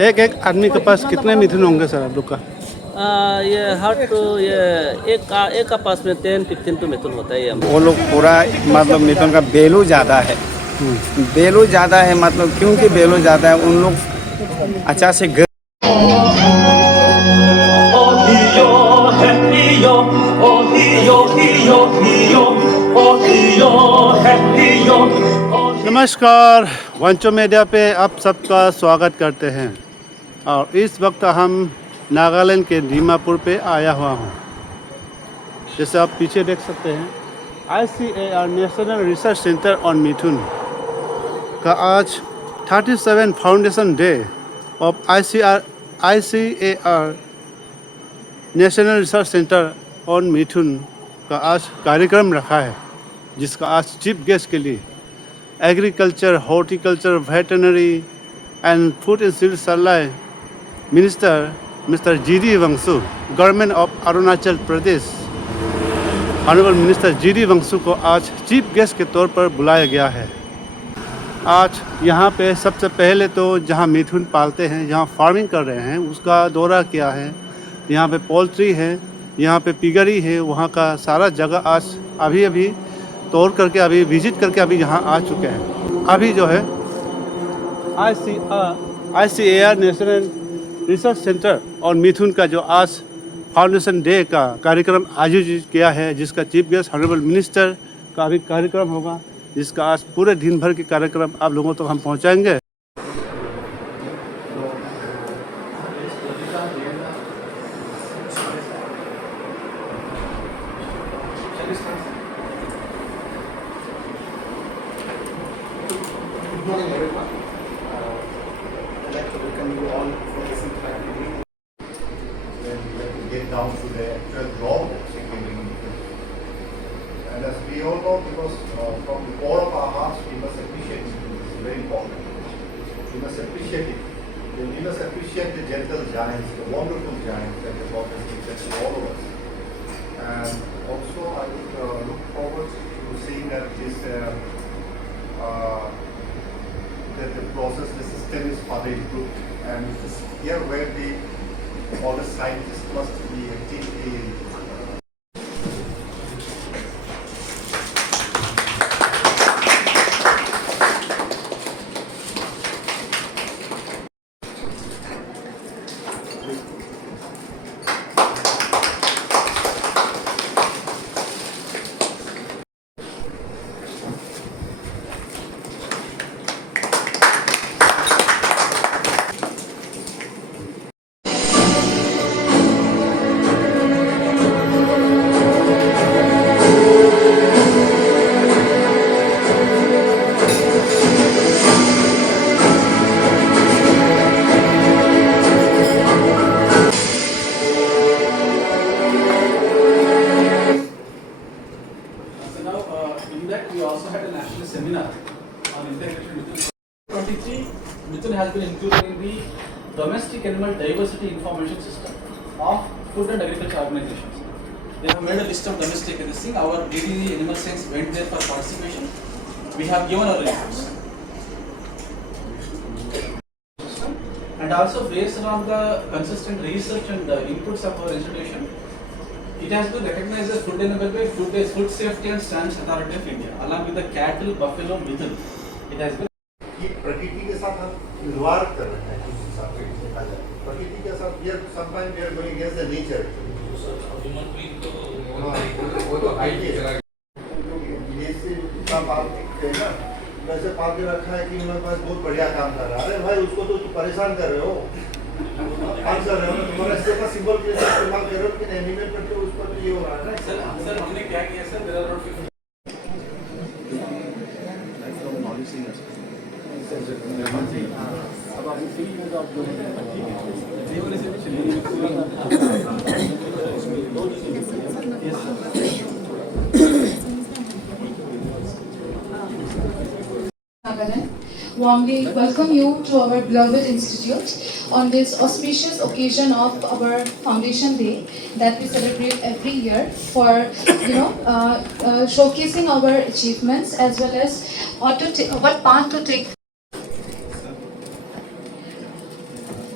एक एक आदमी के पास कितने मिथुन होंगे सर आप लोग का? ये हर तो ये एक का पास में 10-15 तो मिथुन होता है ये हम। वो लोग पूरा मतलब मिथुन का बेलू ज़्यादा है। बेलू ज़्यादा है मतलब क्योंकि बेलू ज़्यादा है उन लोग अच्छा से नमस्कार, वंचो मीडिया पे आप सबका स्वागत करते हैं। और इस वक्त हम नागालैंड के दीमापुर पे आया हुआ हूँ। जैसे आप पीछे देख सकते हैं, ICAR national research centre on mithun का आज 37 foundation day of ICAR national research centre on mithun का आज कार्यक्रम रखा है, जिसका आज चीफ गेस्ट के लिए agriculture, horticulture, veterinary and food and civil supply minister mister GD Wangsu, government of Arunachal Pradesh, honourable minister GD Wangsu को आज चीफ गेस्ट के तौर पर बुलाया गया है। आज यहाँ पे सबसे पहले तो जहाँ मिथुन पालते हैं, जहाँ फार्मिंग कर रहे हैं, उसका दौरा किया है। यहाँ पे पोल्ट्री है, यहाँ पे पिगरी है, वहाँ का सारा जगह आज अभी तोड़ करके अभी विजिट करके अभी यहाँ आ चुके हैं। अभी जो है ICAR नेशनल रिसर्च सेंटर और मिथुन का जो आज फाउंडेशन डे का कार्यक्रम आयोजित किया है, जिसका चीफ गेस्ट ऑनरेबल मिनिस्टर का भी कार्यक्रम होगा, जिसका आज पूरे दिन भर के कार्यक्रम आप लोगों तक हम पहुँचाएंगे। Good morning, everyone. I'd like to welcome you all for this interactive. Then we have to get down to the actual job of security. And as we all know, because from the core of our hearts, we must appreciate it. It's very important. We must appreciate it. Then we must appreciate the gentle giants, the wonderful giants that the God has given to all of us. And also, I would look forward to seeing that this. That the process, the system is further improved, and it is here where all the scientists must be actively we also had a national seminar on integrated Mithun. 23 Mithun has been included in the domestic animal diversity information system of food and agriculture organizations. They have made a list of domestic thing. Our DD Animal Science went there for participation. We have given our reports. And also based on the consistent research and the inputs of our institution, it has been recognized as food enabled by Food Safety and Standards Authority of India, along with the cattle, buffalo, mithun. It has been. प्रकृति के साथ हम खिलवाड़ कर रहे हैं उस हिसाब से देखा जाए। प्रकृति के साथ ये sometimes we are going against the nature. वो तो आइडिया है। ये से सब आप देखते हैं ना, वैसे पाल के रखा है कि उन्होंने बस बहुत बढ़िया काम कर रहा है। अरे भाई उसको तो परेशान कर रहे हो। काम कर रहे हो, तुम्हारा इससे का सिंबल के इस्तेमाल कर रहे हो, लेकिन एनिमेट करके उस पर ये हो रहा है ना। सर हमने क्या किया सर? There are around 50. अब आप फ्री में आप लोग ये वाले से चलिए warmly welcome you to our beloved institute on this auspicious occasion of our Foundation Day that we celebrate every year for showcasing our achievements as well as what path to take.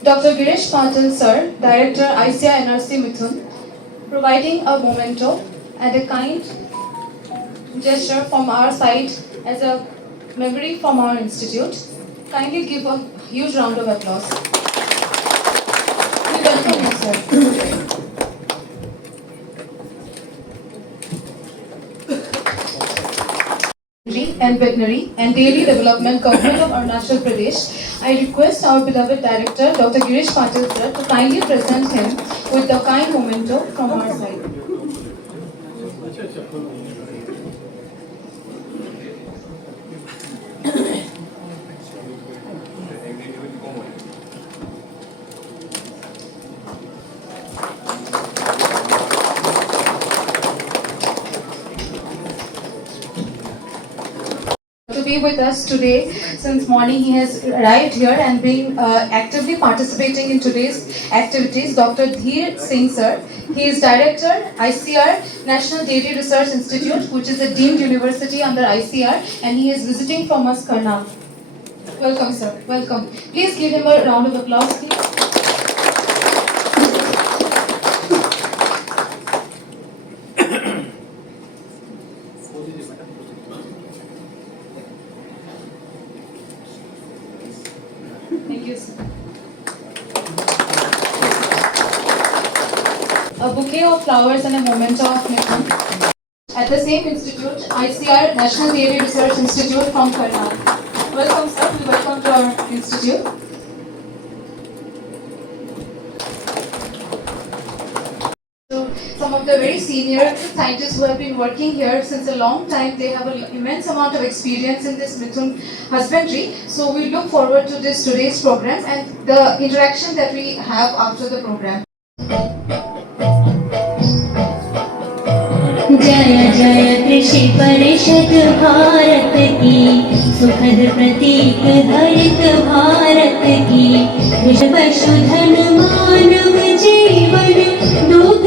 Dr. Girish Patil Sir, Director ICAR NRC Mithun, providing a memento and a kind gesture from our side as a memory from our institute. Kindly give a huge round of applause. We welcome you, sir. And Veterinary and Dairy Development Government of Arunachal Pradesh, I request our beloved Director, Dr. Girish Patil sir, to kindly present him with the kind memento from our side. To be with us today. Since morning he has arrived here and been actively participating in today's activities. Dr. Dheer Singh sir, he is Director ICR National Dairy Research Institute, which is a deemed university under ICR, and he is visiting from us Karnal. Welcome sir, welcome. Please give him a round of applause please. Thank you, sir. A bouquet of flowers and a memento of Mithun. At the same institute, ICR National Dairy Research Institute from Karnal. Welcome, sir. We welcome to our institute. So, some of the very senior scientists who have been working here since a long time, they have an immense amount of experience in this Mithun husbandry. So we look forward to this today's program and the interaction that we have after the program. जय जय कृषि परिषद भारत की सुखद प्रतीक धरित भारत की पशुधन मानव जीवन दुग्ध.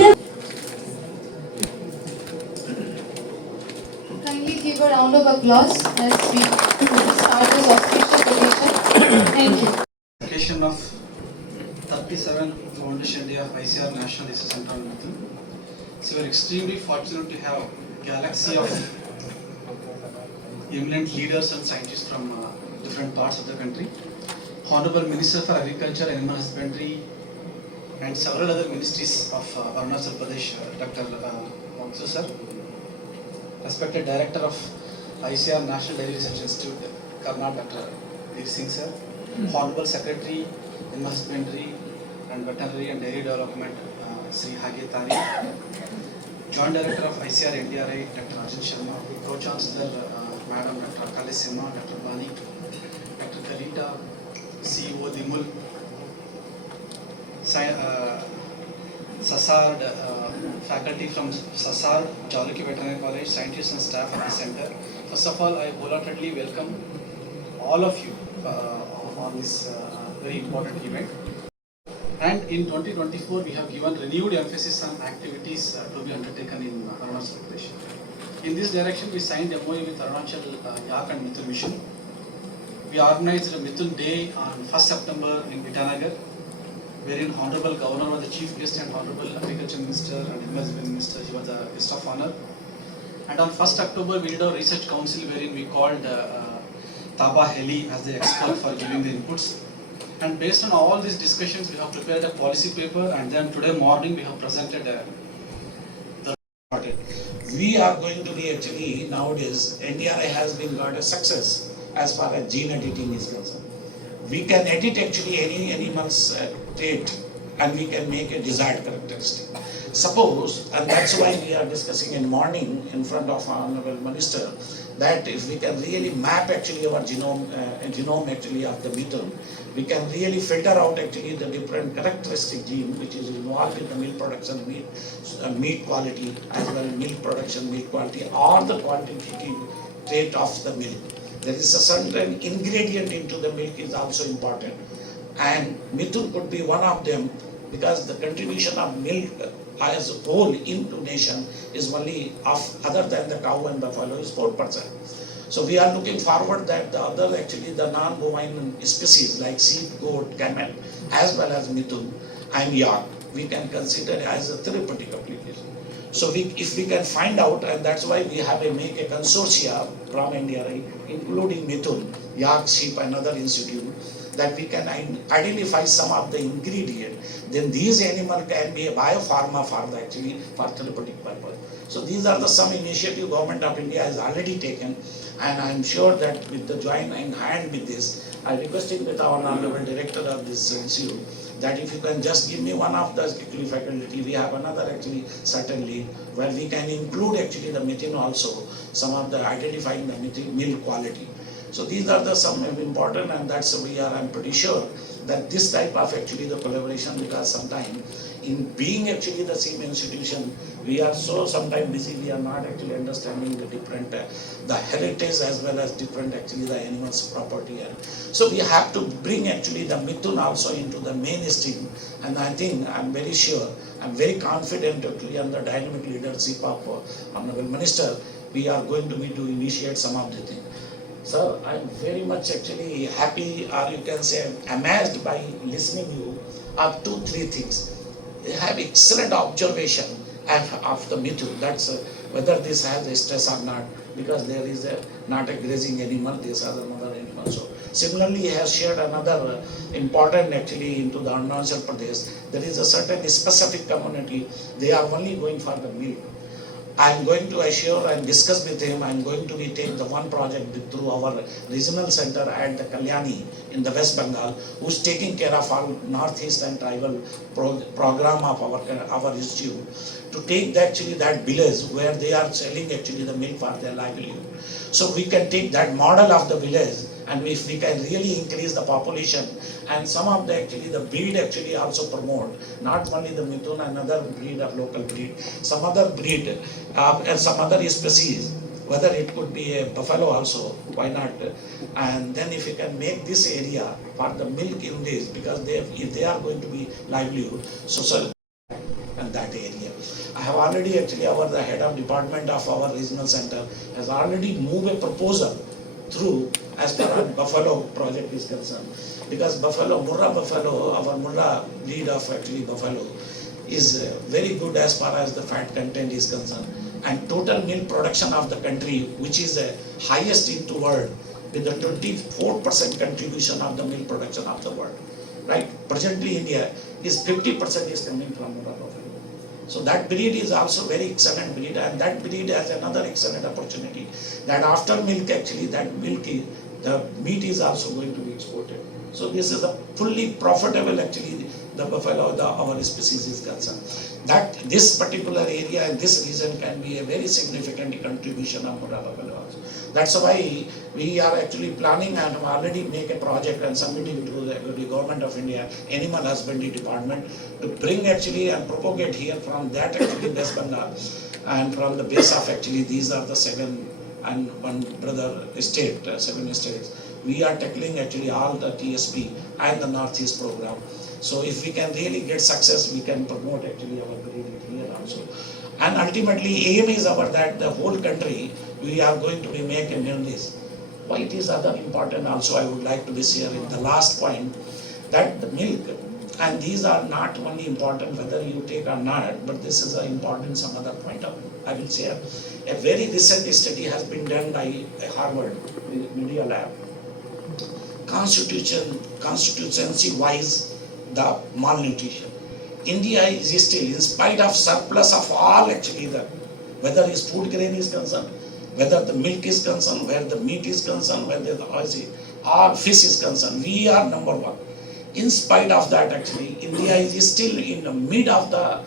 Kindly give a round of applause as we start this auspicious occasion. Thank you. Occasion of 37th Foundation Day of ICR National Research Center in Mithun. So we are extremely fortunate to have a galaxy of eminent leaders and scientists from different parts of the country. Honorable Minister for Agriculture and Animal Husbandry and several other ministries of Arunachal Pradesh, Dr. Wancho sir. Respected Director of ICR National Dairy Research Institute, Karnal, Dr. Dheer Singh sir. Honorable Secretary, Animal Husbandry and Veterinary and Dairy Development, Sri Hage Tari. Joint Director of ICR NDRI, Dr. Rajan Sharma. Pro-Chancellor, Madam Dr. Akale Sima, Dr. Bani, Dr. Kalita, CEO Dimul, Sasard, faculty from Sasard, Jalaki Veterinary College, scientists and staff at the center. First of all, I wholeheartedly welcome all of you on this very important event. And in 2024, we have given renewed emphasis on activities to be undertaken in Arunachal Pradesh. In this direction, we signed a MOU with Arunachal ICAR and Mithun Mission. We organized a Mithun Day on 1st September in Itanagar, wherein Honorable Governor was the chief guest and Honorable Agriculture Minister and Investment Minister, he was the guest of honor. And on 1st October, we did a research council wherein we called Taba Heli as the expert for giving the inputs. And based on all these discussions, we have prepared a policy paper, and then today morning we have presented the. We are going to be actually nowadays, NDRI has been got a success as far as gene editing is concerned. We can edit actually any animal's trait and we can make a desired characteristic. Suppose, and that's why we are discussing in morning in front of our Honorable Minister, that if we can really map actually our genome actually of the beetle, we can really filter out actually the different characteristic gene which is involved in the milk production, meat quality, as well as milk production, meat quality, or the quantitative trait of the milk. There is a certain ingredient into the milk is also important, and Mithun could be one of them, because the contribution of milk as a whole into nation is only of, other than the cow and buffalo, is 4%. So we are looking forward that the other actually the non-bovine species like sheep, goat, camel, as well as Mithun and yak, we can consider as a therapeutic application. So if we can find out, and that's why we have make a consortia from NDRI, including Mithun, yak, sheep, and other institute, that we can identify some of the ingredient, then these animal can be a biopharma for the actually for therapeutic purpose. So these are the some initiative government of India has already taken, and I am sure that with the joining hand with this, I requesting with our honorable director of this institute that if you can just give me one of the actually faculty, we have another actually certainly where we can include actually the methane also, some of the identifying the methane milk quality. So these are the some important, and that's we are, I'm pretty sure that this type of actually the collaboration, because sometimes in being actually the same institution, we are so sometimes busy, we are not actually understanding the different, the heritage as well as different actually the animals property. And so we have to bring actually the Mithun also into the mainstream, and I think I'm very sure, I'm very confident actually under dynamic leadership of Honorable Minister, we are going to be to initiate some of the things. Sir, I'm very much actually happy, or you can say amazed by listening you of 2-3 things. You have excellent observation of the Mithun. That's whether this has a stress or not, because there is not a grazing animal, this is another animal. So similarly, he has shared another important actually into the Arunachal Pradesh. There is a certain specific community, they are only going for the milk. I am going to assure and discuss with him. I am going to be take the one project through our regional center at the Kalyani in the West Bengal, who's taking care of our northeast and tribal program of our institute, to take actually that village where they are selling actually the milk for their livelihood. So we can take that model of the village, and if we can really increase the population, and some of the actually the breed actually also promote, not only the Mithun, another breed of local breed, some other breed and some other species, whether it could be a buffalo also, why not? And then if you can make this area for the milk units, because if they are going to be livelihood, so and that area. I have already actually the head of department of our regional center has already moved a proposal through as far as buffalo project is concerned, because buffalo, Murrah buffalo, our Murrah breed of actually buffalo is very good as far as the fat content is concerned, and total milk production of the country, which is the highest in the world, with the 24% contribution of the milk production of the world. Right? Presently India is 50% is coming from Murrah buffalo. So that breed is also very excellent breed, and that breed has another excellent opportunity, that after milk actually that milk the meat is also going to be exported. So this is a fully profitable actually the buffalo, our species is concerned. That this particular area and this region can be a very significant contribution of Murrah buffalo also. That's why we are actually planning and already make a project and submitting to the government of India, Animal Husbandry Department, to bring actually and propagate here from that actually West Bengal, and from the base of actually these are the 7 and one brother state, 7 states. We are tackling actually all the TSP and the Northeast program. So if we can really get success, we can promote actually our breed here also. And ultimately aim is our that the whole country we are going to be making this. Why it is other important also, I would like to be share in the last point, that the milk, and these are not only important whether you take or not, but this is an important some other point of I will share. A very recent study has been done by Harvard Media Lab. Constituency wise, the malnutrition. India is still, in spite of surplus of all actually the, whether is food grain is concerned, whether the milk is concerned, whether the meat is concerned, whether the oil is, or fish is concerned, we are number 1. In spite of that actually, India is still in the mid of the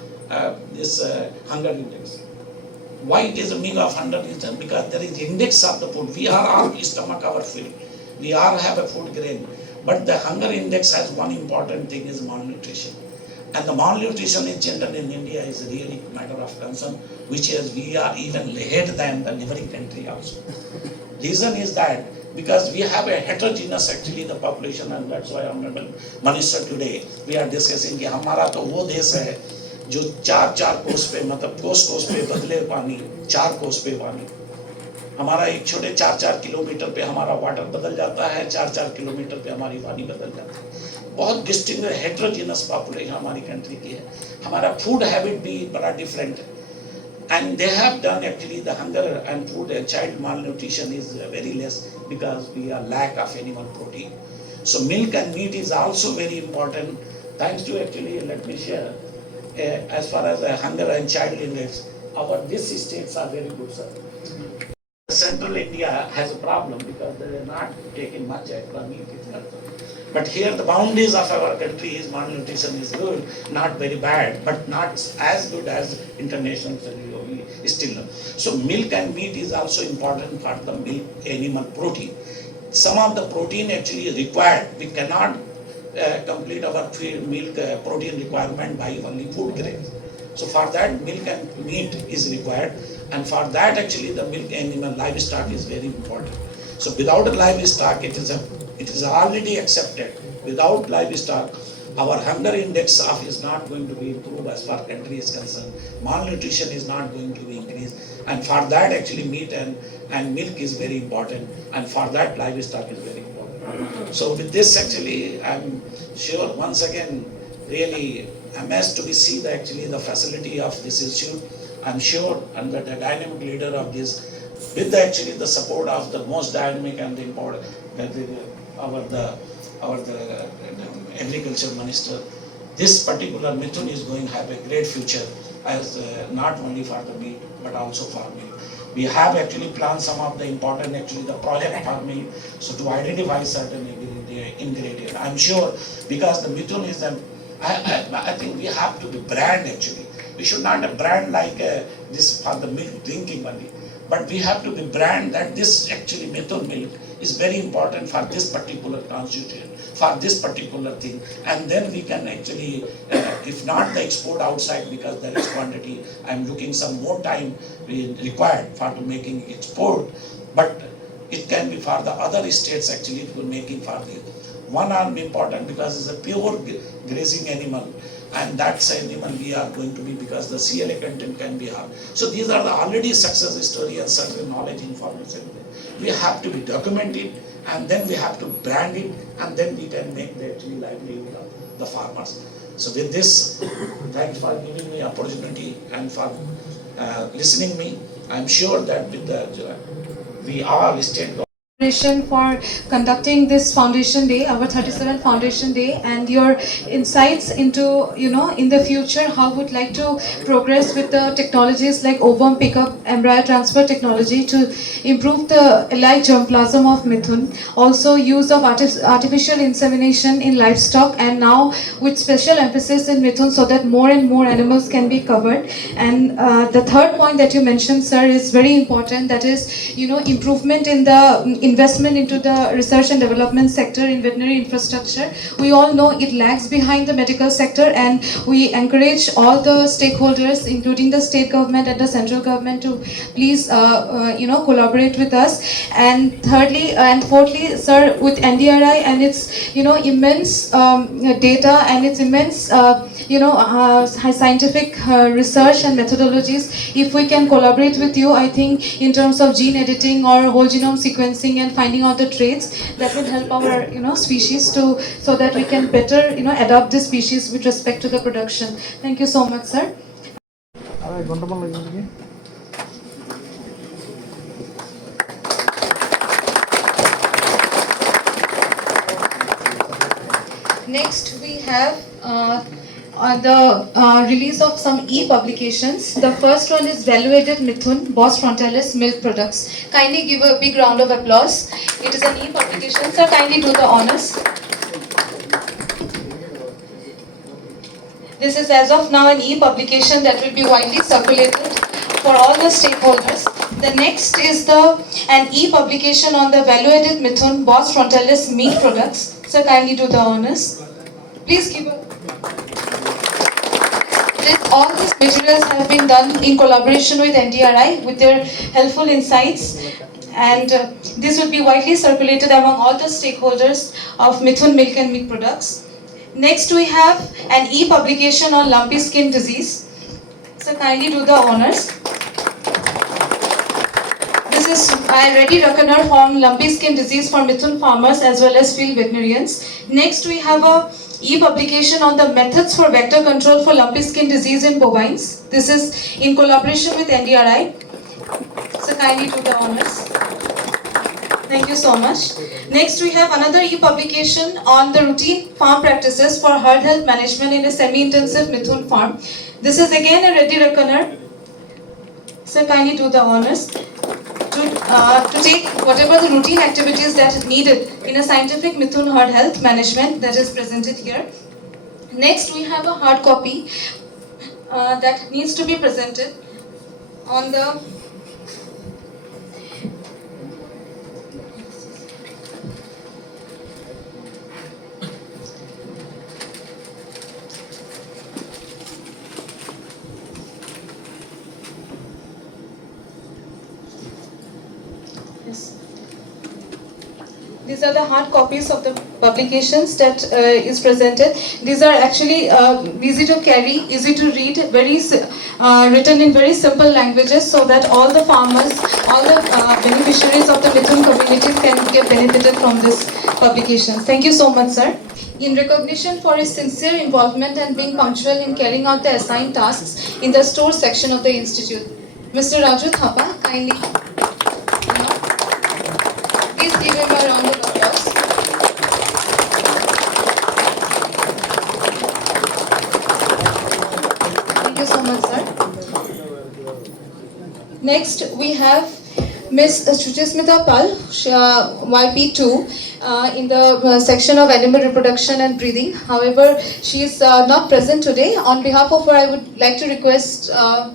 this hunger index. Why it is a mid of hunger index? Because there is index of the food. We are all stomach our fill. We all have a food grain. But the hunger index has one important thing is malnutrition. And the malnutrition in children in India is really a matter of concern, which is we are even ahead than the neighboring country also. Reason is that because we have a heterogeneous actually the population, and that's why Honorable Minister today we are discussing कि हमारा तो वो देश है जो 4 कोस पे मतलब कोस पे बदले पानी 4 कोस पे पानी, हमारा एक छोटे 4 किलोमीटर पे हमारा वाटर बदल जाता है, 4 किलोमीटर पे हमारी पानी बदल जाती है. बहुत डिस्टिंग हेट्रोजीनस पॉपुलेशन हमारी कंट्री की है, हमारा फूड हैबिट भी बड़ा डिफरेंट है. And they have done actually the hunger and food and child malnutrition is very less because we are lack of animal protein. So milk and meat is also very important. Thanks to actually, let me share, as far as hunger and child index, these states are very good, sir. Central India has a problem because they are not taking much extra meat. But here the boundaries of our country is malnutrition is good, not very bad, but not as good as international scenario still. So milk and meat is also important for the milk animal protein. Some of the protein actually required, we cannot complete our milk protein requirement by only food grains. So for that milk and meat is required, and for that actually the milk animal livestock is very important. So without a livestock, it is already accepted. Without livestock, our hunger index of is not going to be improved as far country is concerned. Malnutrition is not going to be increased, and for that actually meat and milk is very important, and for that livestock is very important. So with this actually, I'm sure once again really amazed to see the facility of this institute. I'm sure under the dynamic leader of this, with actually the support of the most dynamic and the important our agriculture minister, this particular Mithun is going to have a great future as not only for the meat but also for milk. We have actually planned some of the important actually the project for meat, so to identify certain ingredient. I'm sure because the Mithun is I think we have to be brand actually. We should not have brand like this for the milk drinking only, but we have to be brand that this actually Mithun milk is very important for this particular constituent, for this particular thing, and then we can actually, if not the export outside because there is quantity, I'm looking some more time required for to making export, but it can be for the other states actually to making for the one arm important because it's a pure grazing animal, and that's animal we are going to be because the CLA content can be high. So these are the already success story and certain knowledge information. We have to be documented, and then we have to brand it, and then we can make the actually livelihood of the farmers. So with this, thanks for giving me opportunity and for listening me. I'm sure that with the we are state for conducting this Foundation Day, our 37th Foundation Day, and your insights into, in the future, how would like to progress with the technologies like ovum pickup, embryo transfer technology to improve the allied germplasm of Mithun. Also use of artificial insemination in livestock, and now with special emphasis in Mithun so that more and more animals can be covered. And the third point that you mentioned, sir, is very important. That is, improvement in the investment into the research and development sector in veterinary infrastructure. We all know it lags behind the medical sector, and we encourage all the stakeholders, including the state government and the central government, to please, collaborate with us. And thirdly and fourthly, sir, with NDRI and its, immense data and its immense, scientific research and methodologies, if we can collaborate with you, I think in terms of gene editing or whole genome sequencing and finding out the traits, that will help our species to, so that we can better adapt the species with respect to the production. Thank you so much, sir. Next we have the release of some e-publications. The first one is Value-Added Mithun Bos Frontalis Milk Products. Kindly give a big round of applause. It is an e-publication. Sir, kindly do the honors. This is as of now an e-publication that will be widely circulated for all the stakeholders. The next is an e-publication on the Value-Added Mithun Bos Frontalis Meat Products. Sir, kindly do the honors. Please give a... All these materials have been done in collaboration with NDRI with their helpful insights, and this will be widely circulated among all the stakeholders of Mithun milk and meat products. Next we have an e-publication on lumpy skin disease. So kindly do the honors. This is and ready reckoner from lumpy skin disease for Mithun farmers as well as field veterinarians. Next, we have a e-publication on the methods for vector control for lumpy skin disease in bovines. This is in collaboration with NDRI. So kindly do the honors. Thank you so much. Next, we have another e-publication on the routine farm practices for herd health management in a semi-intensive Mithun farm. This is again a ready reckoner. So kindly do the honors to take whatever the routine activities that is needed in a scientific Mithun herd health management that is presented here. Next, we have a hard copy that needs to be presented on the yes. These are the hard copies of the publications that is presented. These are actually easy to carry, easy to read, written in very simple languages, so that all the farmers, all the beneficiaries of the Mithun communities can get benefited from this publication. Thank you so much, sir. In recognition for his sincere involvement and being punctual in carrying out the assigned tasks in the store section of the institute, Mr. Raju Thapa, kindly. Please give him a round of applause. Thank you so much, sir. Next, we have Ms. Shuchismita Pal, YP2, in the section of animal reproduction and breeding. However, she is not present today. On behalf of her, I would like to request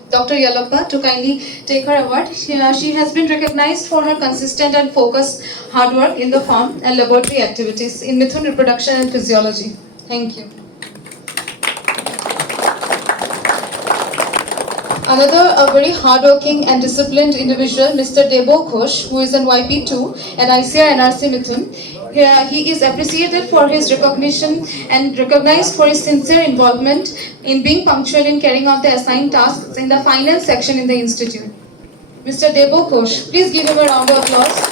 Dr. Yalappa to kindly take her award. She has been recognized for her consistent and focused hard work in the farm and laboratory activities in Mithun reproduction and physiology. Thank you. Another very hardworking and disciplined individual, Mr. Debo Ghosh, who is an YP2 at ICAR NRC Mithun. He is appreciated for his recognition and recognized for his sincere involvement in being punctual in carrying out the assigned tasks in the finance section in the institute. Mr. Debo Ghosh, please give him a round of applause.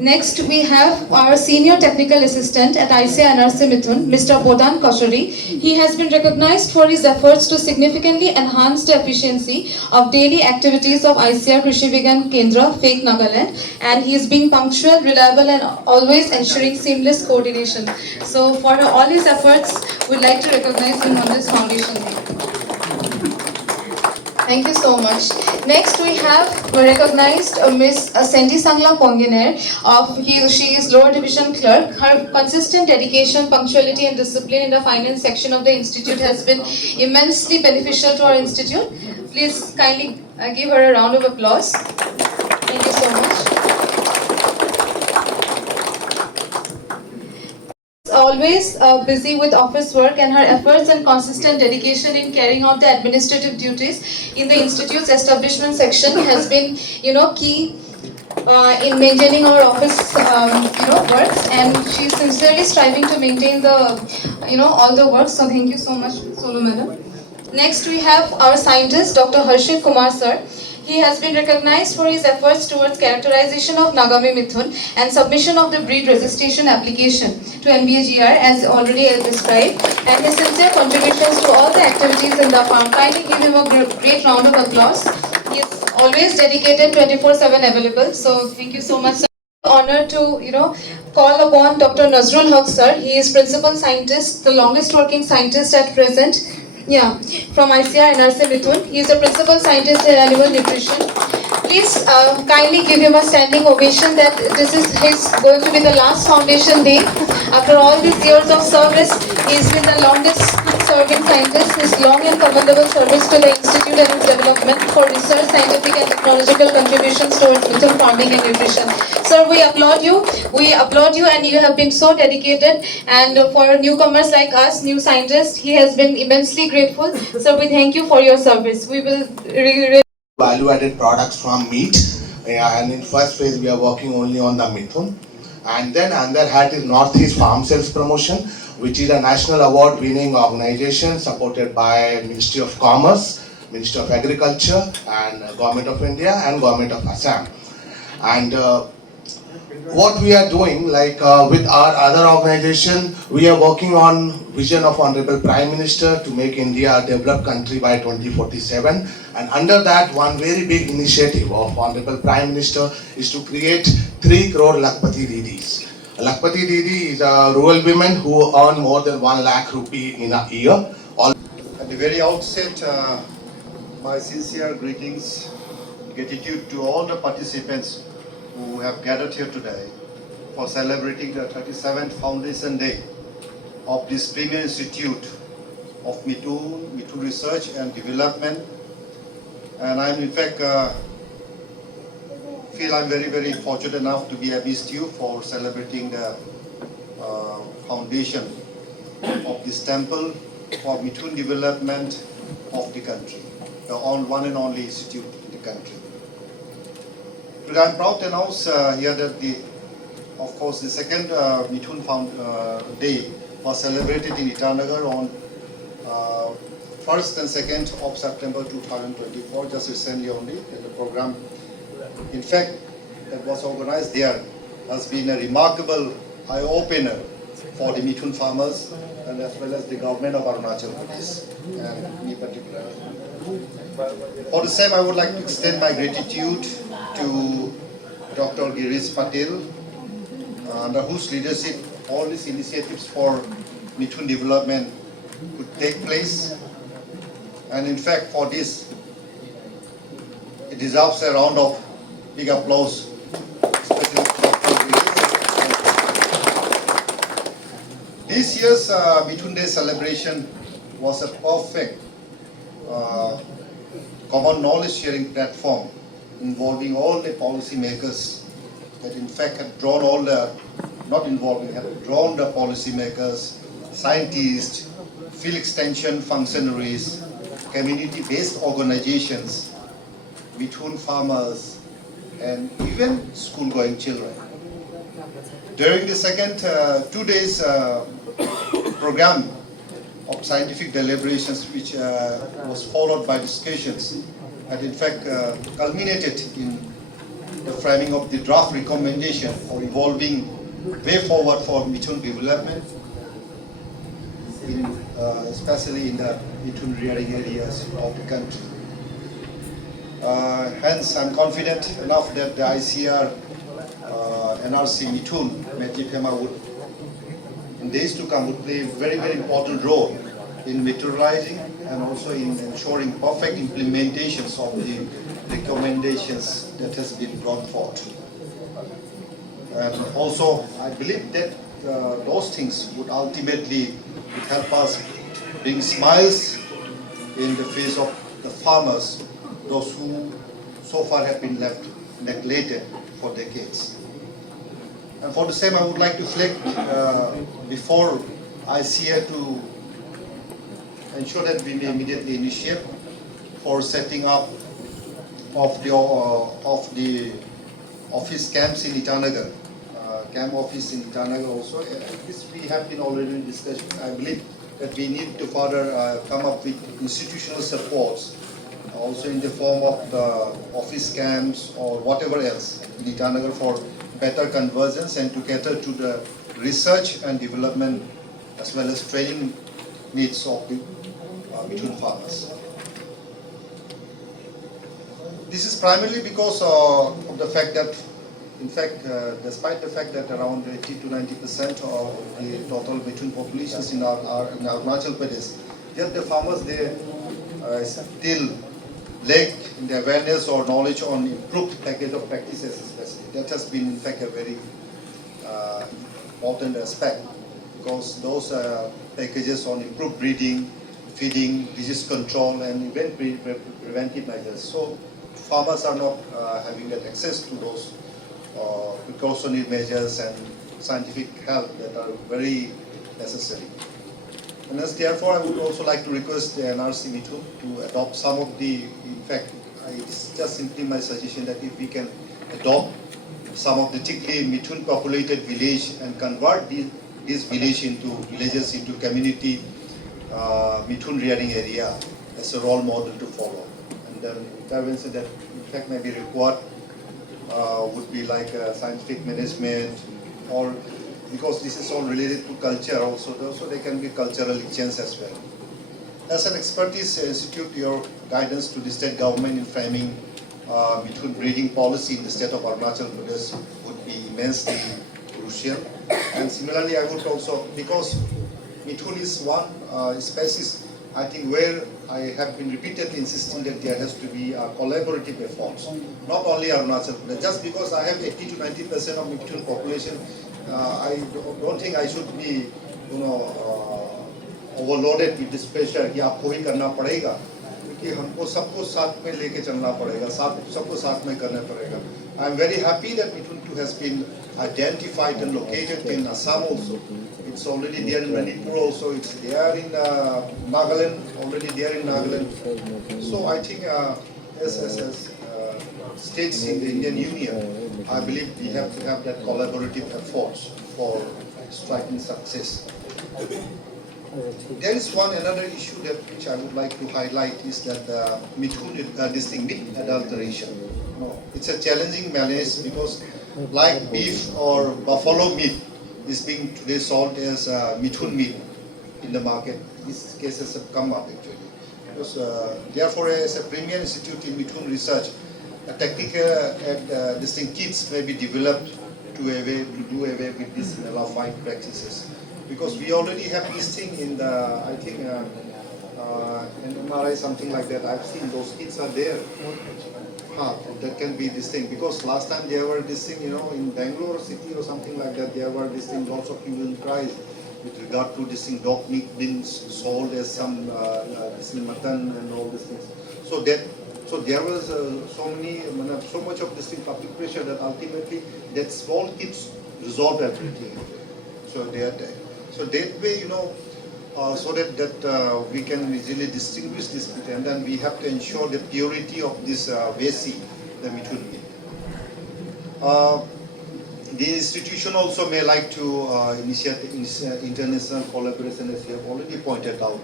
Next, we have our Senior Technical Assistant at ICAR NRC Mithun, Mr. Bodan Koshari. He has been recognized for his efforts to significantly enhance the efficiency of daily activities of ICAR Krishi Vigyan Kendra, Fake Nagaland, and he is being punctual, reliable, and always ensuring seamless coordination. So, for all his efforts, we'd like to recognize him on this foundation day. Thank you so much. Next, we have recognized Miss Sandy Sangla Ponginer. She is lower division clerk. Her consistent dedication, punctuality, and discipline in the finance section of the institute has been immensely beneficial to our institute. Please kindly give her a round of applause. Thank you so much. Always busy with office work, and her efforts and consistent dedication in carrying out the administrative duties in the institute's establishment section has been, key in maintaining our office, works, and she's sincerely striving to maintain the, all the works. So thank you so much, Solo Madam. Next, we have our scientist, Dr. Harshit Kumar Sir. He has been recognized for his efforts towards characterization of Nagami Mithun and submission of the breed registration application to NBAGR as already described, and his sincere contributions to all the activities in the farm. Kindly give him a great round of applause. He is always dedicated, 24/7 available. So thank you so much, sir. Honored to call upon Dr. Nazrul Haq sir. He is principal scientist, the longest working scientist at present. Yeah, from ICAR NRC Mithun. He is a principal scientist in animal nutrition. Please kindly give him a standing ovation that this is going to be the last foundation day. After all these years of service, he has been the longest serving scientist. His long and commendable service to the institute and its development for research, scientific and technological contributions towards Mithun farming and nutrition. Sir, we applaud you. We applaud you, and you have been so dedicated. And for newcomers like us, new scientists, he has been immensely grateful. So we thank you for your service. We will value-added products from meat, and in first phase we are working only on the Mithun, and then under hat is Northeast Farm Sales Promotion, which is a national award winning organization supported by Ministry of Commerce, Ministry of Agriculture, and Government of India and Government of Assam. And what we are doing, like with our other organization, we are working on vision of Honorable Prime Minister to make India a developed country by 2047. And under that, one very big initiative of Honorable Prime Minister is to create 3 crore Lakpati Didis. A Lakpati Didi is a rural women who earn more than 1 lakh rupee in a year. At the very outset, my sincere greetings, gratitude to all the participants who have gathered here today for celebrating the 37th Foundation Day of this Premier Institute of Mithun Research and Development. And I'm in fact feel I'm very fortunate enough to be amidst you for celebrating the foundation of this temple for Mithun development of the country, the one and only institute in the country. Today I'm proud to announce here that of course the second Mithun Day was celebrated in Itanagar on 1st and 2nd of September 2024, just recently only. And the program, in fact, that was organized there has been a remarkable eye-opener for the Mithun farmers and as well as the government of Arunachal Pradesh, and me particularly. For the same, I would like to extend my gratitude to Dr. Girish Patel, under whose leadership all these initiatives for Mithun development could take place. And in fact, for this, it deserves a round of big applause, especially to Dr. Girish. This year's Mithun Day celebration was a perfect common knowledge sharing platform involving all the policy makers that in fact had drawn all the, not involving, had drawn the policy makers, scientists, field extension functionaries, community-based organizations, Mithun farmers, and even school-going children. During the second 2 days program of scientific deliberations, which was followed by discussions, had in fact culminated in the framing of the draft recommendation for evolving way forward for Mithun development, especially in the Mithun rearing areas of the country. Hence, I'm confident enough that the ICR NRC Mithun, Metipema would, in days to come, would play a very important role in materializing and also in ensuring perfect implementations of the recommendations that has been brought forth. And also, I believe that those things would ultimately help us bring smiles in the face of the farmers, those who so far have been left neglected for decades. And for the same, I would like to flag before ICA to ensure that we may immediately initiate for setting up of the office camps in Itanagar, camp office in Itanagar also. This we have been already in discussion. I believe that we need to further come up with institutional supports, also in the form of the office camps or whatever else in Itanagar for better convergence and to cater to the research and development as well as training needs of the Mithun farmers. This is primarily because of the fact that, in fact, despite the fact that around 80 to 90% of the total Mithun populations in our Arunachal Pradesh, yet the farmers they still lack the awareness or knowledge on improved package of practices especially. That has been in fact a very important aspect because those packages on improved breeding, feeding, disease control and even preventive measures. So farmers are not having that access to those precautionary measures and scientific help that are very necessary. And as therefore, I would also like to request the NRC Mithun to adopt some of the, in fact, it's just simply my suggestion that if we can adopt some of the thickly Mithun populated village and convert these villages into community Mithun rearing area as a role model to follow. And then intervention that in fact may be required would be like scientific management, or because this is all related to culture also, so there can be cultural exchange as well. As an expertise institute, your guidance to the state government in framing between breeding policy in the state of Arunachal Pradesh would be immensely crucial. And similarly, I would also, because Mithun is one species, I think, where I have been repeatedly insisting that there has to be a collaborative efforts, not only Arunachal Pradesh. Just because I have 80 to 90% of Mithun population, I don't think I should be, overloaded with this pressure कि आपको ही करना पड़ेगा, क्योंकि हमको सबको साथ में लेके चलना पड़ेगा, सबको साथ में करना पड़ेगा. I am very happy that Mithun 2 has been identified and located in Assam also. It's already there in Manipur also. It's there in Nagaland, already there in Nagaland. So I think as states in the Indian Union, I believe we have to have that collaborative efforts for striking success. There is another issue that which I would like to highlight is that Mithun, this thing, meat adulteration. It's a challenging menace because like beef or buffalo meat is being today sold as Mithun meat in the market. These cases have come up actually. Because, therefore, as a premier institute in Mithun research, a technical this thing kits may be developed to do away with these nullified practices. Because we already have this thing in the, I think, in MRI, something like that. I've seen those kits are there. That can be this thing. Because last time there were this thing, in Bangalore city or something like that, there were this thing, lots of hue and cries with regard to this thing, dog meat being sold as some this thing, mutton and all these things. So there was so much of this thing, public pressure that ultimately that small kits resolve everything. So that way, so that we can easily distinguish this meat, and then we have to ensure the purity of this Vesi, the Mithun meat. The institution also may like to initiate international collaboration, as you have already pointed out,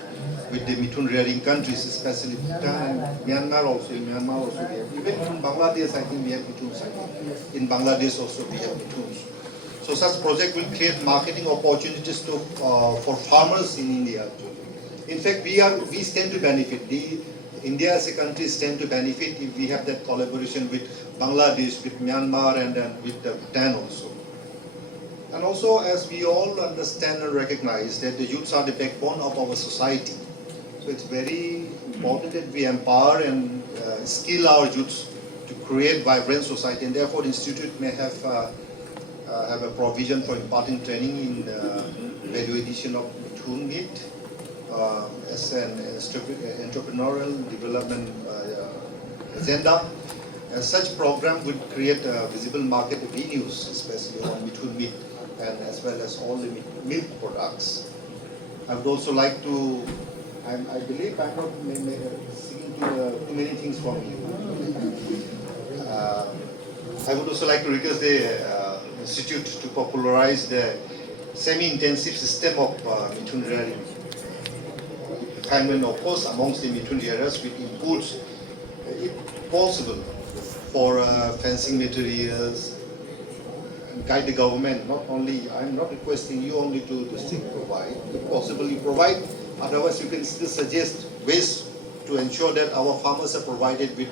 with the Mithun rearing countries, especially Bhutan and Myanmar also. In Myanmar also we have. Even in Bangladesh, I think we have Mithuns. In Bangladesh also we have Mithuns. So such project will create marketing opportunities for farmers in India. In fact, we stand to benefit. India as a country stand to benefit if we have that collaboration with Bangladesh, with Myanmar, and with Bhutan also. And also, as we all understand and recognize that the youths are the backbone of our society. So it's very important that we empower and skill our youths to create vibrant society, and therefore the institute may have a provision for imparting training in value addition of Mithun meat as an entrepreneurial development agenda. And such program would create visible market venues, especially on Mithun meat and as well as all the milk products. I would also like to, I believe I'm not singing too many things for me. I would also like to request the institute to popularize the semi-intensive system of Mithun rearing. Refinement, of course, amongst the Mithun rearers with inputs, if possible, for fencing materials, and guide the government. Not only, I'm not requesting you only to provide, if possible you provide, otherwise you can still suggest ways to ensure that our farmers are provided with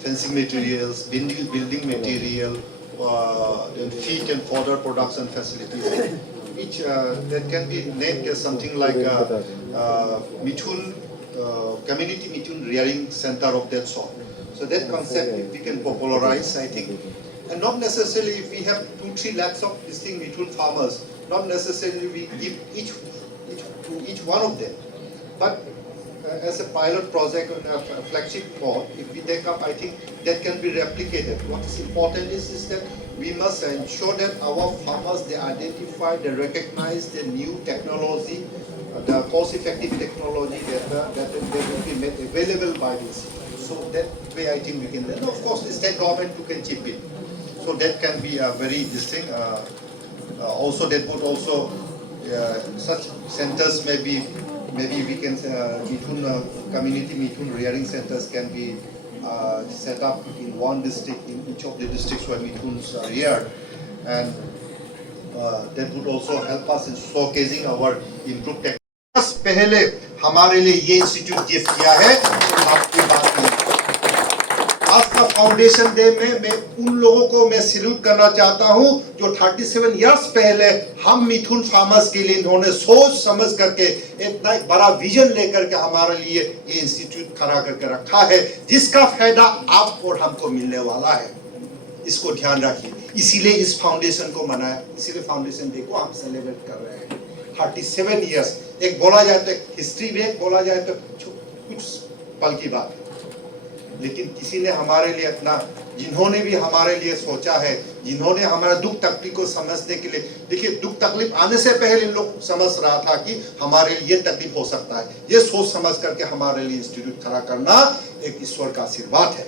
fencing materials, building material, then feed and fodder production facilities, which that can be named as something like Mithun, community Mithun rearing center of that sort. So that concept, if we can popularize, I think, and not necessarily if we have 2-3 lakhs of distinct Mithun farmers, not necessarily we give each one of them, but as a pilot project on a flagship mode, if we take up, I think that can be replicated. What is important is that we must ensure that our farmers, they identify, they recognize the new technology, the cost-effective technology that will be made available by this. So that way, I think we can. And of course, the state government who can chip in. So that can be a very distinct. Also, that would also such centers maybe we can Mithun community Mithun rearing centers can be set up in one district, in each of the districts where mithuns are here, and that would also help us in showcasing our improved technology. बस पहले हमारे लिए ये institute gift किया है, आपकी बात नहीं। आज का फाउंडेशन डे में मैं उन लोगों को मैं सैल्यूट करना चाहता हूं जो 37 इयर्स पहले हम मिथुन फार्मर्स के लिए इन्होंने सोच समझ करके इतना एक बड़ा विजन लेकर के हमारे लिए ये इंस्टीट्यूट खड़ा करके रखा है, जिसका फायदा आप और हमको मिलने वाला है। इसको ध्यान रखिए, इसीलिए इस फाउंडेशन को मनाया, इसीलिए फाउंडेशन डे को हम सेलिब्रेट कर रहे हैं। 37 इयर्स, एक बोला जाए तो हिस्ट्री में, बोला जाए तो कुछ पल की बात है, लेकिन किसी ने हमारे लिए अपना, जिन्होंने भी हमारे लिए सोचा है, जिन्होंने हमारा दुख तकलीफ को समझने के लिए, देखिए दुख तकलीफ आने से पहले इन लोग समझ रहा था कि हमारे लिए ये तकलीफ हो सकता है, ये सोच समझ करके हमारे लिए इंस्टीट्यूट खड़ा करना एक ईश्वर का आशीर्वाद है।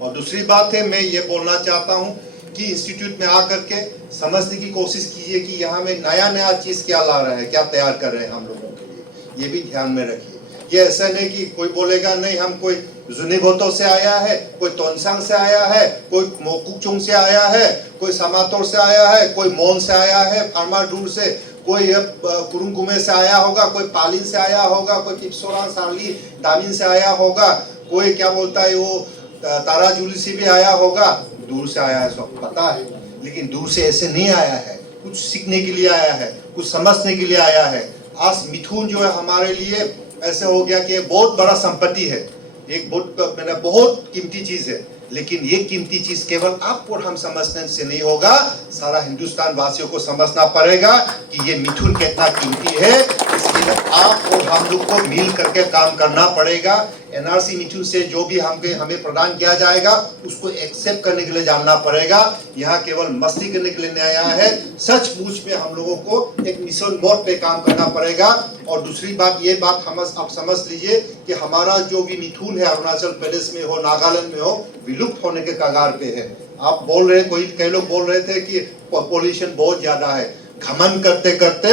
और दूसरी बात है, मैं ये बोलना चाहता हूँ कि इंस्टीट्यूट में आकर के समझने की कोशिश कीजिए कि यहाँ में नया नया चीज क्या ला रहे हैं, क्या तैयार कर रहे हैं हम लोगों के लिए, ये भी ध्यान में रखिए। ये ऐसा नहीं कि कोई बोलेगा नहीं हम कोई जुनिगोतो से आया है, कोई तोनसांग से आया है, कोई मोकुचुंग से आया है, कोई समातोर से आया है, कोई मोन से आया है, फार्माडूर से, कोई कुरुंगुमे से आया होगा, कोई पालिन से आया होगा, कोई पिपसोरा साली दामिन से आया होगा, कोई क्या बोलता है वो ताराजुली से भी आया होगा, दूर से आया है, सब पता है। लेकिन दूर से ऐसे नहीं आया है, कुछ सीखने के लिए आया है, कुछ समझने के लिए आया है। आज मिथुन जो है हमारे लिए ऐसे हो गया कि बहुत बड़ा संपत्ति है, एक बहुत कीमती चीज है, लेकिन ये कीमती चीज केवल आप और हम समझने से नहीं होगा, सारा हिंदुस्तान वासियों को समझना पड़ेगा कि ये मिथुन कितना कीमती है। इसलिए आप और हम लोग को मिल करके काम करना पड़ेगा। एनआरसी मिथुन से जो भी हमें प्रदान किया जाएगा उसको एक्सेप्ट करने के लिए जानना पड़ेगा। यहाँ केवल मस्ती करने के लिए नहीं आया है, सचमुच में हम लोगों को एक मिशन मोड पे काम करना पड़ेगा। और दूसरी बात, ये बात आप समझ लीजिए कि हमारा जो भी मिथुन है अरुणाचल प्रदेश में हो, नागालैंड में हो, विलुप्त होने के कगार पे है। आप बोल रहे, कई लोग बोल रहे थे कि पॉपुलेशन बहुत ज्यादा है। घमंड करते करते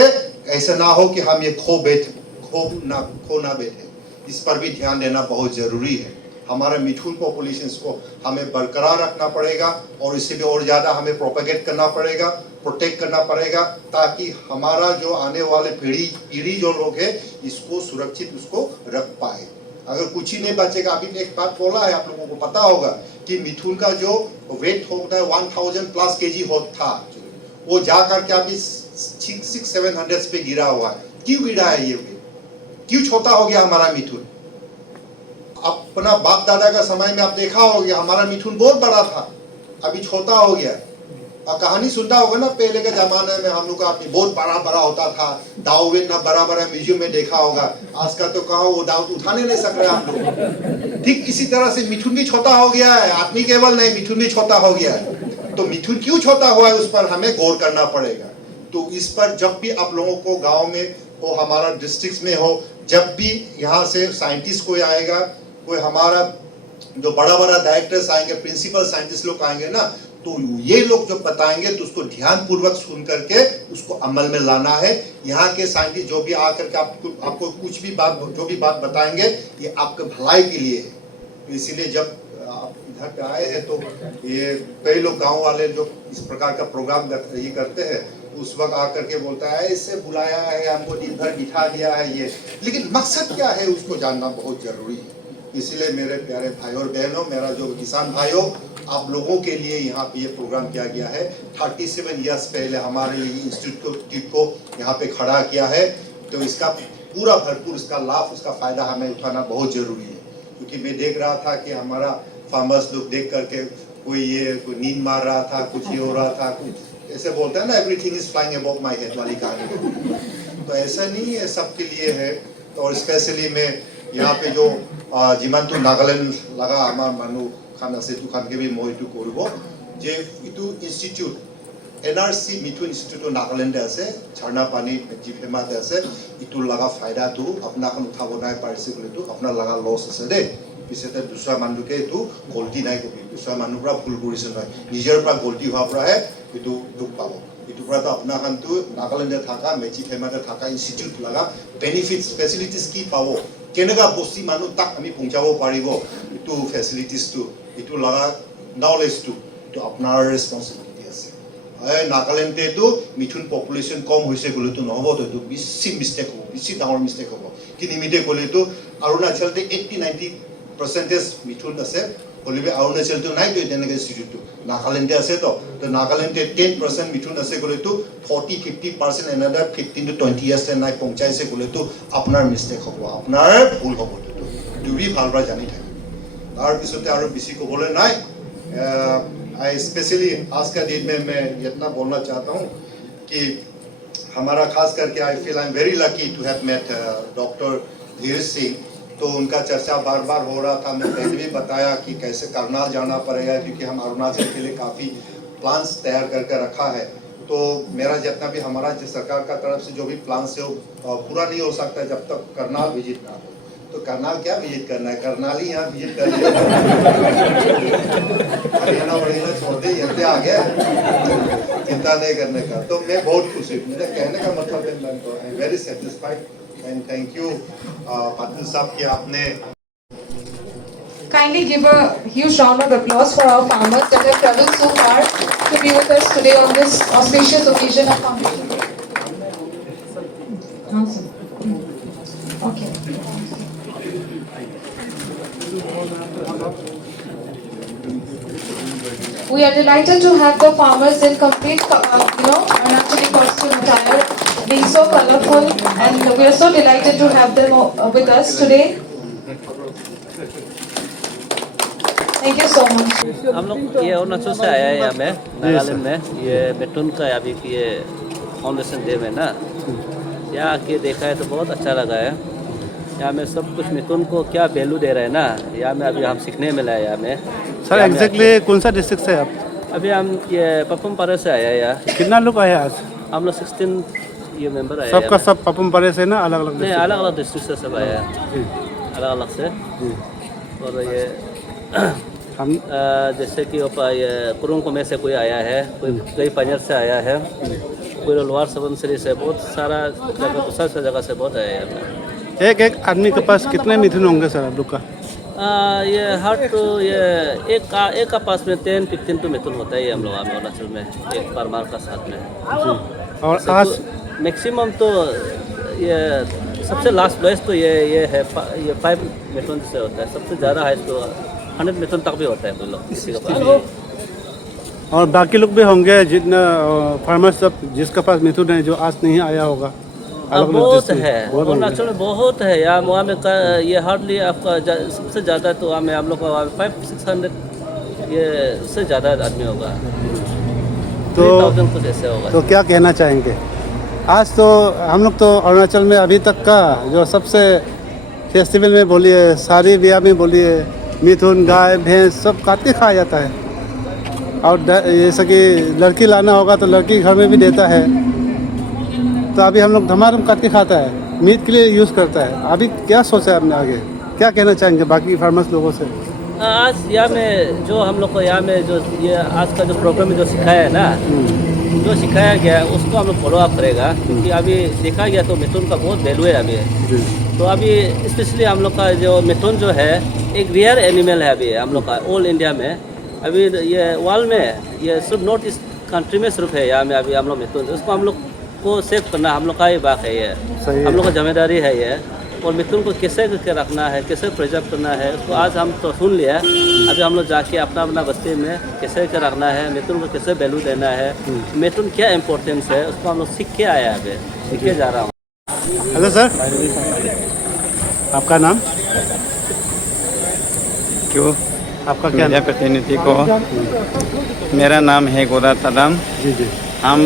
ऐसा ना हो कि हम ये खो ना बैठे, इस पर भी ध्यान देना बहुत जरूरी है। हमारे मिथुन पॉपुलेशंस को हमें बरकरार रखना पड़ेगा और इससे भी और ज्यादा हमें प्रोपेगेट करना पड़ेगा, प्रोटेक्ट करना पड़ेगा, ताकि हमारा जो आने वाले पीढ़ी जो लोग है इसको सुरक्षित उसको रख पाए। अगर कुछ ही नहीं बचेगा, अभी एक बात बोला है, आप लोगों को पता होगा कि मिथुन का जो वेट होता है 1000+ केजी होता था, वो जा करके अभी 600-700 पे गिरा हुआ है। क्यों गिरा है ये वेट? क्यों छोटा हो गया हमारा मिथुन? अपना बाप दादा का समय में आप देखा होगा हमारा मिथुन बहुत बड़ा था, अभी छोटा हो गया। और कहानी सुनता होगा ना, पहले के जमाने में हम लोग का बहुत बड़ा होता था, दाव ना बड़ा म्यूजियम में देखा होगा। आज का तो कहा वो दाव उठाने नहीं सक रहे हम लोग। ठीक इसी तरह से मिथुन भी छोटा हो गया है, आदमी केवल नहीं, मिथुन भी छोटा हो गया है। तो मिथुन क्यों छोटा हुआ है उस पर हमें गौर करना पड़ेगा। तो इस पर जब भी आप लोगों को गाँव में हो, हमारा डिस्ट्रिक्ट में हो, जब भी यहाँ से साइंटिस्ट कोई आएगा, कोई हमारा जो बड़ा डायरेक्टर्स आएंगे, प्रिंसिपल साइंटिस्ट लोग आएंगे ना, तो ये लोग जो बताएंगे तो उसको ध्यान पूर्वक सुन करके उसको अमल में लाना है। यहाँ के साइंटिस्ट जो भी आकर के आपको कुछ भी बात, जो भी बात बताएंगे ये आपके भलाई के लिए है। तो इसीलिए जब आप इधर पे आए हैं तो ये कई लोग गाँव वाले जो इस प्रकार का प्रोग्राम ये करते हैं, उस वक्त आकर के बोलता है इससे बुलाया है हमको, दिन भर बिठा दिया है ये, लेकिन मकसद क्या है उसको जानना बहुत जरूरी है। इसलिए मेरे प्यारे भाई और बहनों, मेरा जो किसान भाइयों, आप लोगों के लिए यहाँ पे ये प्रोग्राम किया गया है। 37 इयर्स पहले हमारे लिए इंस्टीट्यूट को यहाँ पे खड़ा किया है, तो इसका पूरा भरपूर इसका लाभ, उसका फायदा हमें उठाना बहुत जरूरी है। क्योंकि मैं देख रहा था कि हमारा फार्मर्स लोग देख करके कोई नींद मार रहा था, कुछ ये हो रहा था, कुछ ऐसे बोलते हैं ना, everything is flying above my head वाली कहानी। तो ऐसा नहीं है, सबके लिए है। और स्पेशली मैं यहाँ पे जो जिमानतु नागालैंड लगा आमार मानु खान आछे तुखानके भी मैं एटु करब जे इटु इन्स्टिट्यूट एनआरसी मिथुन इन्स्टिट्यूट नागालैंडे आछे, झरना पानी जिफेमाते आछे। इटु लगा फायदाটো आपनाखन उठाब नाय पारिছে बुलितो आपनार लगा लस आछे दे। पिछते दूसरा मानुके एटु गलती नाय कबि, दूसरा मानुरा भूल करिছে नय, निजेर পৰা गलती होৱাৰ পৰাহে एटु दुख पाব। इटु পৰা तो आपनाखनটো नागालैंडे थाका मेची फेमाते थाका इन्स्टिट्यूट लगा बेनिफिट्स फैसिलिटीज की पाबो, কেনেকা বস্তি মানুহ তাক আমি পৌঁছাব পাৰিব এইটো ফেচিলিটিছটো এইটো লগা নলেজটো এইটো আপোনাৰ ৰেছপনচিবিলিটি আছে নাগালেণ্ডেতো মিথুন পপুলেশ্যন কম হৈছে গ'লেতো নহ'বতো এইটো বেছি মিষ্টেক হ'ব বেছি ডাঙৰ মিষ্টেক হ'ব কি নিমিত্তে গ'লেতো অৰুণাচলতে 80-90% মিথুন আছে হ'লেও অৰুণাচলটো নাইতো তেনেকৈ স্থিতিটো নাগালেণ্ডে আছে তো নাগালেণ্ডে 10% মিথুন আছে গ'লেতো 40-50% এনাদাৰ 15 to 20 years নাই পঞ্চায়ছে গ'লেতো আপোনাৰ মিষ্টেক হ'ব আপোনাৰ ভুল হ'ব তুমি ভালদৰে জানি থাকিব তাৰপিছতে আৰু বেছি ক'বলৈ নাই I स्पेशली आज का दिन में मैं इतना बोलना चाहता हूँ कि हमारा खास करके I feel I am very lucky to have met doctor Dhir Singh तो उनका चर्चा बार बार हो रहा था मैं पहले भी बताया कि कैसे करनाल जाना पड़ेगा क्योंकि हम अरुणाचल के लिए काफ़ी प्लान्स तैयार करके रखा है तो मेरा जितना भी हमारा सरकार का तरफ से जो भी प्लान्स है वो पूरा नहीं हो सकता जब तक करनाल विजिट ना हो तो करनाल क्या विजिट करना है करनाल ही यहाँ विजिट कर हरियाणा वरियाणा छोड़ दे यहाँ आ गया चिंता नहीं करने का तो मैं बहुत खुश हूँ मेरा कहने का मतलब है मैं आई am very satisfied and thank you Patil साहब कि आपने Kindly give a huge round of applause for our farmers that have traveled so far to be with us today on this auspicious occasion of Foundation Day. Okay. We are delighted to have the farmers in complete, Arunachali costume attire, being so colorful, and we are so delighted to have them with us today. Thank you so much. हम लोग ये अरुणाचल से आया है यहाँ में नागालैंड में ये मिथुन का अभी ये फाउंडेशन डे में ना यहाँ आके देखा है तो बहुत अच्छा लगा है यहाँ में सब कुछ मिथुन को क्या वैल्यू दे रहे हैं ना यहाँ में अभी हम सीखने मिला है यहाँ में सर एग्जैक्टली कौन सा डिस्ट्रिक्ट से आप अभी हम ये पपम पारे से आया है यहाँ कितना लोग आए आज हम लोग 16 ये मेंबर आए सबका सब पपम पारे से ना अलग अलग नहीं अलग अलग डिस्ट्रिक्ट से सब आया है अलग अलग से और ये हम जैसे कि ये कुरुंग में से कोई आया है कोई कई पंजर से आया है कोई लोअर सबनसरी से बहुत सारा जगह दूसरा जगह से बहुत आया है यहाँ एक आदमी के पास कितने मिथुन होंगे सर आप लोग का ये हर तो ये एक का पास में 10-15 तो मिथुन होता है हम लोग अरुणाचल में एक परमार का साथ में और आज मैक्सिमम तो ये सबसे लास्ट लोएस्ट तो ये है ये 5 मिथुन से होता है सबसे ज़्यादा हाइस्ट तो 100 मिथुन तक भी होता है कोई लोग किसी का पास और बाकी लोग भी होंगे जितना फार्मर्स सब जिसका पास मिथुन है जो आज नहीं आया होगा बहुत है अरुणाचल में बहुत है यहाँ वहाँ में ये हार्डली आपका सबसे ज़्यादा तो हमें हम लोग का 500-600 ये उससे ज़्यादा आदमी होगा तो 3000 कुछ ऐसे होगा तो क्या कहना चाहेंगे आज तो हम लोग तो अरुणाचल में अभी तक का जो सबसे फेस्टिवल में बोलिए सारी ब्याह में बोलिए मिथुन गाय भैंस सब काट के खाया जाता है और जैसे कि लड़की लाना होगा तो लड़की घर में भी देता है तो अभी हम लोग धमाधम काट के खाता है मीट के लिए यूज़ करता है अभी क्या सोचा है आपने आगे क्या कहना चाहेंगे बाकी फार्मर्स लोगों से आज यहाँ में जो हम लोग को यहाँ में जो ये आज का जो प्रोग्राम में जो सिखाया है ना जो सिखाया गया है उसको हम लोग फॉलो अप करेगा क्योंकि अभी देखा गया तो मिथुन का बहुत वैल्यू है अभी तो अभी स्पेशली हम लोग का जो मिथुन जो है एक रेयर एनिमल है अभी हम लोग का ऑल इंडिया में अभी ये वर्ल्ड में ये सिर्फ नॉर्थ ईस्ट कंट्री में सिर्फ है यहाँ में अभी हम लोग मिथुन उसको हम लोग को सेव करना हम लोग का ही बात है ये हम लोग का जिम्मेदारी है ये और मिथुन को कैसे करके रखना है कैसे प्रिजर्व करना है उसको आज हम तो सुन लिया अभी हम लोग जाके अपना अपना बस्ती में कैसे कर रखना है मिथुन को कैसे वैल्यू देना है मिथुन क्या इम्पोर्टेंस है उसको हम लोग सीख के आया अभी सीख के जा रहा हूँ हेलो सर आपका नाम क्यों आपका क्या मीडिया प्रतिनिधि को मेरा नाम है गोदा तदम जी जी हम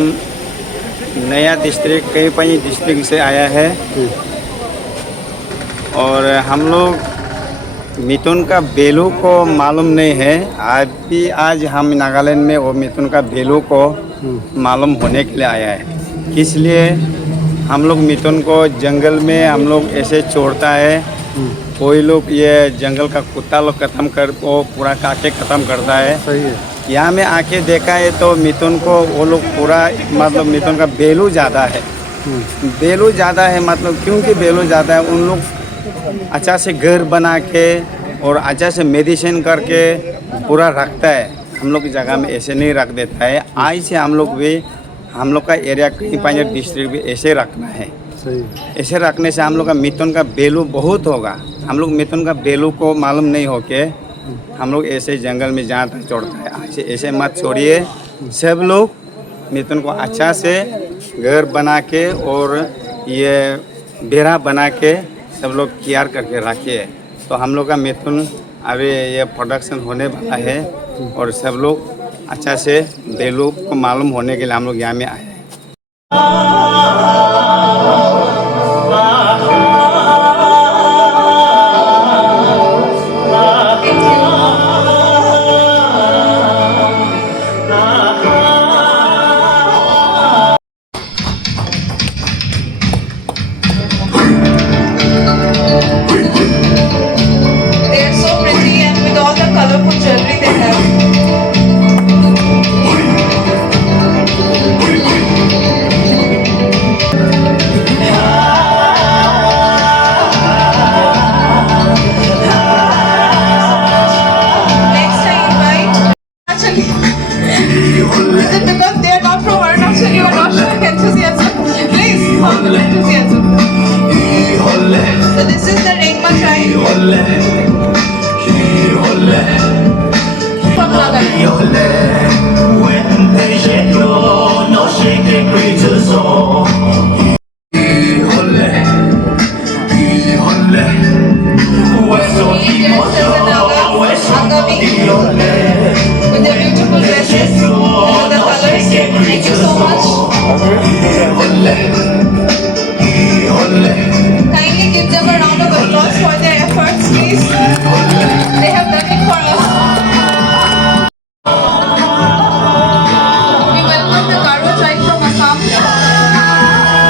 नया डिस्ट्रिक्ट कई पाई डिस्ट्रिक्ट से आया है और हम लोग मिथुन का वैल्यू को मालूम नहीं है आज हम नागालैंड में वो मिथुन का वैल्यू को मालूम होने के लिए आया है इसलिए हम लोग मिथुन को जंगल में हम लोग ऐसे छोड़ता है कोई लोग ये जंगल का कुत्ता लोग खत्म कर वो पूरा काटे ख़त्म करता है सही है यहाँ में आके देखा है तो मिथुन को वो लोग पूरा मतलब मिथुन का वैल्यू ज़्यादा है वैल्यू ज़्यादा है मतलब क्योंकि वैल्यू ज़्यादा है उन लोग अच्छा से घर बना के और अच्छा से मेडिसिन करके पूरा रखता है। हम लोग की जगह में ऐसे नहीं रख देता है। आज से हम लोग भी, हम लोग का एरिया कहीं पंजाब डिस्ट्रिक्ट भी ऐसे रखना है। ऐसे रखने से हम लोग का मिथुन का वैल्यू बहुत होगा। हम लोग मिथुन का वैल्यू को मालूम नहीं हो के हम लोग ऐसे जंगल में जहाँ तक छोड़ता है, ऐसे ऐसे मत छोड़िए। सब लोग मिथुन को अच्छा से घर बना के और ये बेड़ा बना के सब लोग केयर करके रखिए। तो हम लोग का मिथुन अभी ये प्रोडक्शन होने वाला है और सब लोग अच्छा से वैल्यू को मालूम होने के लिए हम लोग यहाँ में आए हैं। They are so pretty and with all the colorful jewelry they have. Next I invite Actually, is it because they are not from Arunachal you are not showing enthusiasm? Please, come with enthusiasm. So this is the Regma tribe from Nagaland. He dressed as a Naga, Angami, with their beautiful dresses and the colors. Thank you so much. Kindly give them a round of applause for their efforts, please. They have done it for us. We welcome the Garo tribe from Assam.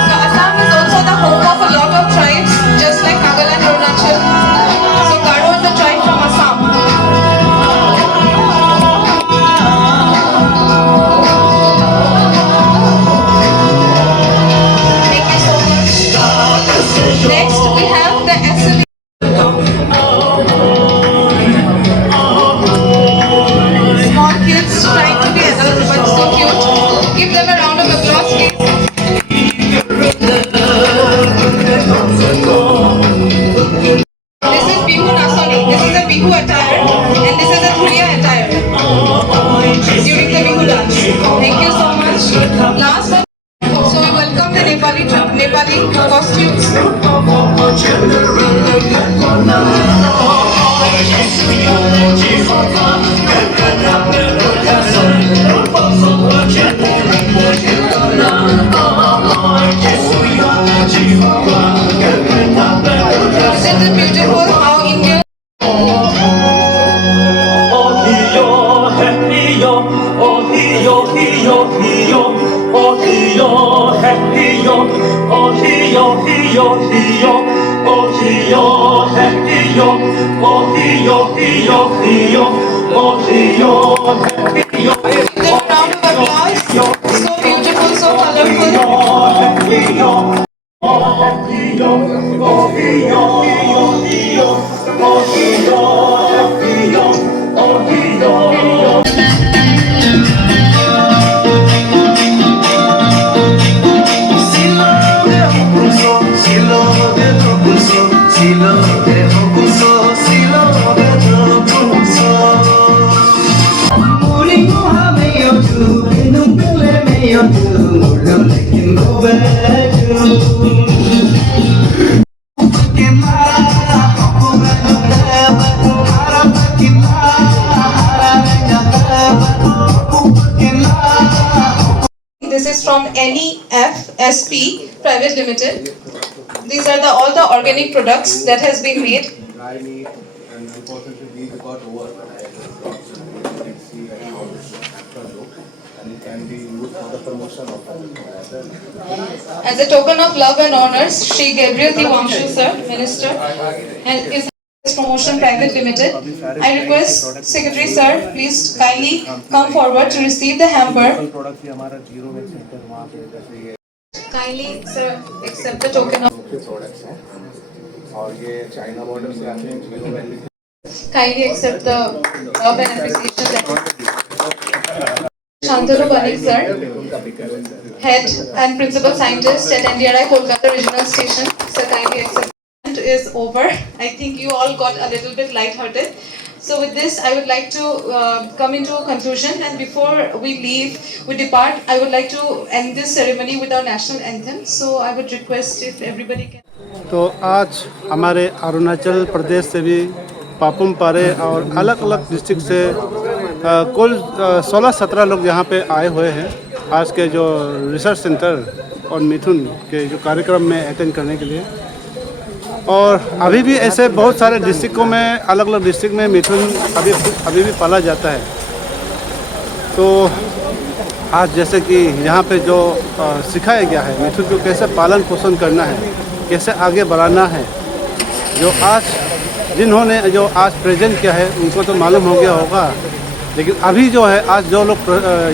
So Assam is also the home of a lot of tribes, just like Nagaland and Arunachal. So Garo is a tribe from Assam. Thank you so much. Next we have the SLE. Small kids trying to be adults but so cute. Give them a round of applause, please. This is Bihu Nasoni. This is a Bihu attire and this is a Thuria attire during the Bihu dance. Thank you so much. Last but so we welcome the Nepali costumes. This is beautiful how India give them a round of applause. So beautiful, so colorful. This is from NEFSP Private Limited. These are all the organic products that has been made. Dry meat, and unfortunately these got over, but I just got some you can see that how this after look, and it can be used for the promotion of that. As a token of love and honors, Shri Gabriel D. Wancho sir, Minister, and is Promotion Private Limited. I request Secretary sir, please kindly come forward to receive the hamper. Kindly sir, accept the token of. Products हैं, और ये China border से आते हैं zero valley. Kindly accept the love and appreciation letter. Shantanu Banik sir, Head and Principal Scientist at NDRI Kolkata Regional Station. Sir, kindly accept. Is over. I think you all got a little bit lighthearted. So with this, I would like to come into a conclusion. And before we leave, we depart, I would like to end this ceremony with our national anthem. So I would request if everybody can. तो आज हमारे अरुणाचल प्रदेश से भी पापुम पारे और अलग अलग district से कुल 16-17 लोग यहाँ पे आए हुए हैं आज के जो रिसर्च सेंटर और मिथुन के जो कार्यक्रम में अटेंड करने के लिए। और अभी भी ऐसे बहुत सारे डिस्ट्रिक्टों में, अलग अलग डिस्ट्रिक्ट में मिथुन अभी भी पाला जाता है। तो आज जैसे कि यहाँ पे जो सिखाया गया है मिथुन को कैसे पालन पोषण करना है, कैसे आगे बढ़ाना है, जो जिन्होंने जो आज प्रेजेंट किया है उनको तो मालूम हो गया होगा, लेकिन अभी जो है आज जो लोग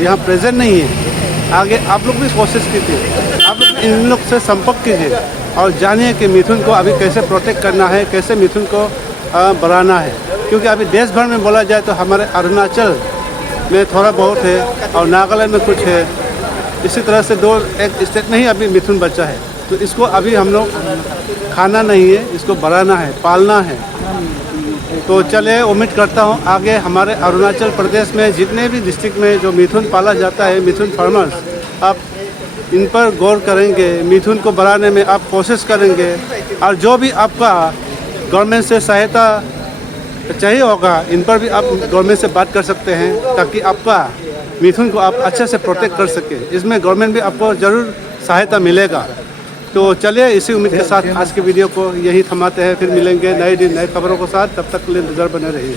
यहाँ प्रेजेंट नहीं है, आगे आप लोग भी कोशिश कीजिए, आप लोग इन लोग से संपर्क कीजिए और जानिए कि मिथुन को अभी कैसे प्रोटेक्ट करना है, कैसे मिथुन को बढ़ाना है। क्योंकि अभी देश भर में बोला जाए तो हमारे अरुणाचल में थोड़ा बहुत है और नागालैंड में कुछ है, इसी तरह से एक स्टेट में ही अभी मिथुन बचा है। तो इसको अभी हम लोग खाना नहीं है, इसको बढ़ाना है, पालना है। तो चलिए, उम्मीद करता हूँ आगे हमारे अरुणाचल प्रदेश में जितने भी डिस्ट्रिक्ट में जो मिथुन पाला जाता है, मिथुन फार्मर्स, आप इन पर गौर करेंगे, मिथुन को बढ़ाने में आप कोशिश करेंगे और जो भी आपका गवर्नमेंट से सहायता चाहिए होगा, इन पर भी आप गवर्नमेंट से बात कर सकते हैं ताकि आपका मिथुन को आप अच्छे से प्रोटेक्ट कर सके। इसमें गवर्नमेंट भी आपको ज़रूर सहायता मिलेगा। तो चलिए, इसी उम्मीद के साथ आज की वीडियो को यहीं थमाते हैं। फिर मिलेंगे नए दिन नए खबरों के साथ। तब तक के लिए नज़र बने रहिए।